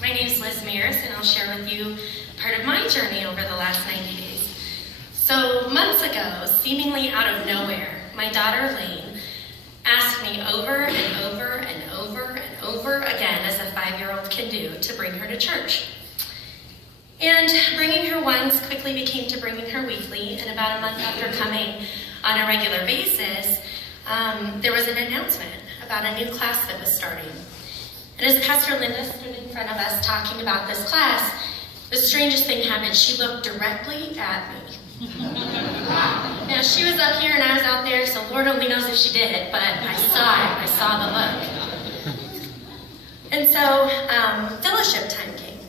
My name is Liz Mears, and I'll share with you part of my journey over the last 90 days. So months ago, seemingly out of nowhere, my daughter Lane asked me over and over and over and over again, as a 5-year-old can do, to bring her to church. And bringing her once quickly became to bringing her weekly, and about a month after coming on a regular basis, there was an announcement about a new class that was starting. And as Pastor Linda stood in front of us talking about this class, the strangest thing happened. She looked directly at me. Now, she was up here and I was out there, so Lord only knows if she did it, but I saw it. I saw the look. And so, fellowship time came.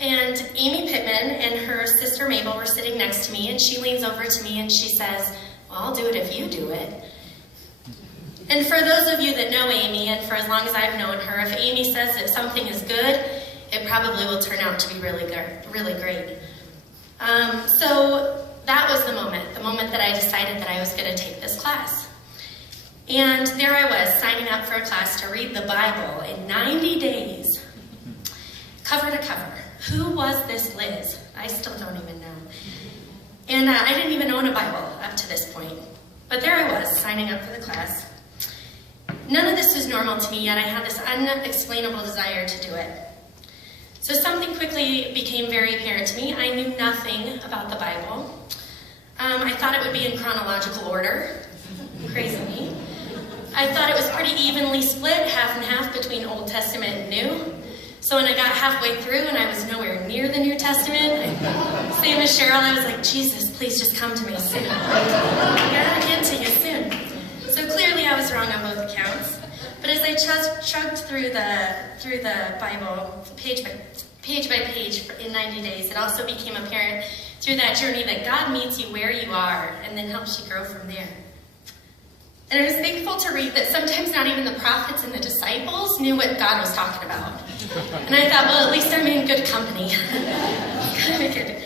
And Amy Pittman and her sister Mabel were sitting next to me, and she leans over to me and she says, "Well, I'll do it if you do it." And for those of you that know Amy, and for as long as I've known her, if Amy says that something is good, it probably will turn out to be really great. So that was the moment that I decided that I was going to take this class. And there I was, signing up for a class to read the Bible in 90 days, cover to cover. Who was this Liz? I still don't even know. And I didn't even own a Bible up to this point. But there I was, signing up for the class. None of this was normal to me, yet I had this unexplainable desire to do it. So something quickly became very apparent to me. I knew nothing about the Bible. I thought it would be in chronological order. Crazy me. I thought it was pretty evenly split, half and half, between Old Testament and New. So when I got halfway through and I was nowhere near the New Testament, same as Cheryl, I was like, Jesus, please just come to me soon. I gotta get to you soon. So clearly I was wrong on both accounts. But as I chugged through the Bible, page by page in 90 days, it also became apparent through that journey that God meets you where you are and then helps you grow from there. And I was thankful to read that sometimes not even the prophets and the disciples knew what God was talking about. And I thought, well, at least I'm in good company. Good.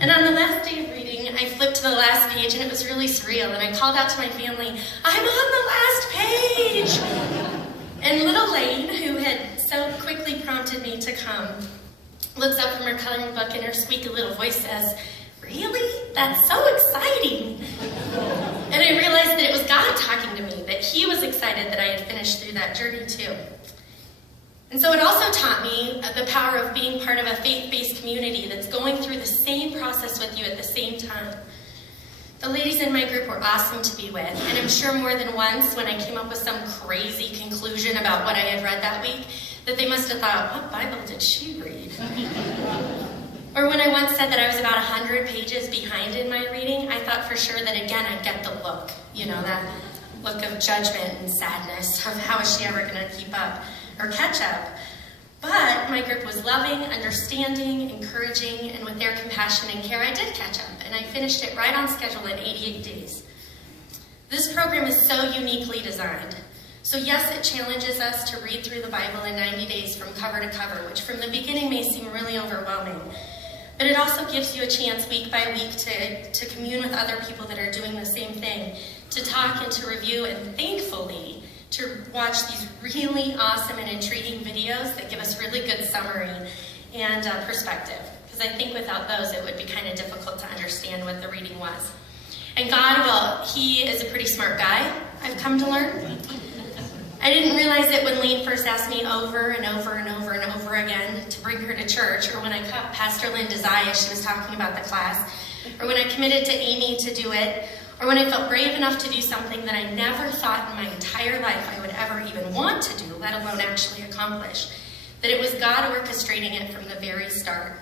And on the last day of reading, I flipped to the last page, and it was really surreal. And I called out to my family, "I'm on the last page!" And little Lane, who had so quickly prompted me to come, looks up from her coloring book, and her squeaky little voice says, "Really? That's so exciting!" And I realized that it was God talking to me, that He was excited that I had finished through that journey too. And so it also taught me the power of being part of a faith-based community that's going through the same process with you at the same time. The ladies in my group were awesome to be with, and I'm sure more than once when I came up with some crazy conclusion about what I had read that week, that they must have thought, what Bible did she read? Or when I once said that I was about 100 pages behind in my reading, I thought for sure that again I'd get the look, that look of judgment and sadness of how is she ever going to keep up or catch up. But my group was loving, understanding, encouraging, and with their compassion and care, I did catch up, and I finished it right on schedule in 88 days. This program is so uniquely designed. So yes, it challenges us to read through the Bible in 90 days from cover to cover, which from the beginning may seem really overwhelming. But it also gives you a chance week by week to commune with other people that are doing the same thing, to talk and to review, and thankfully, to watch these really awesome and intriguing videos that give us really good summary and perspective. Because I think without those, it would be kind of difficult to understand what the reading was. And God, well, He is a pretty smart guy, I've come to learn. I didn't realize it when Lane first asked me over and over and over and over again to bring her to church, or when I caught Pastor Linda's eye as she was talking about the class, or when I committed to Amy to do it, or when I felt brave enough to do something that I never thought in my entire life I would ever even want to do, let alone actually accomplish, that it was God orchestrating it from the very start.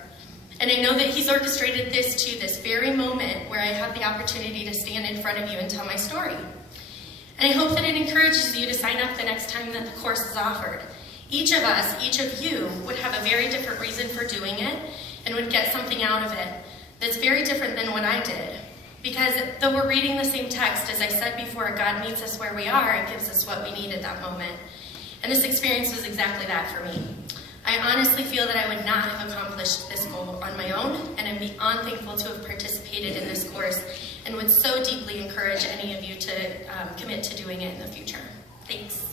And I know that He's orchestrated this to this very moment where I have the opportunity to stand in front of you and tell my story. And I hope that it encourages you to sign up the next time that the course is offered. Each of us, each of you, would have a very different reason for doing it and would get something out of it that's very different than what I did. Because though we're reading the same text, as I said before, God meets us where we are and gives us what we need at that moment. And this experience was exactly that for me. I honestly feel that I would not have accomplished this goal on my own, and I'm beyond thankful to have participated in this course and would so deeply encourage any of you to commit to doing it in the future. Thanks.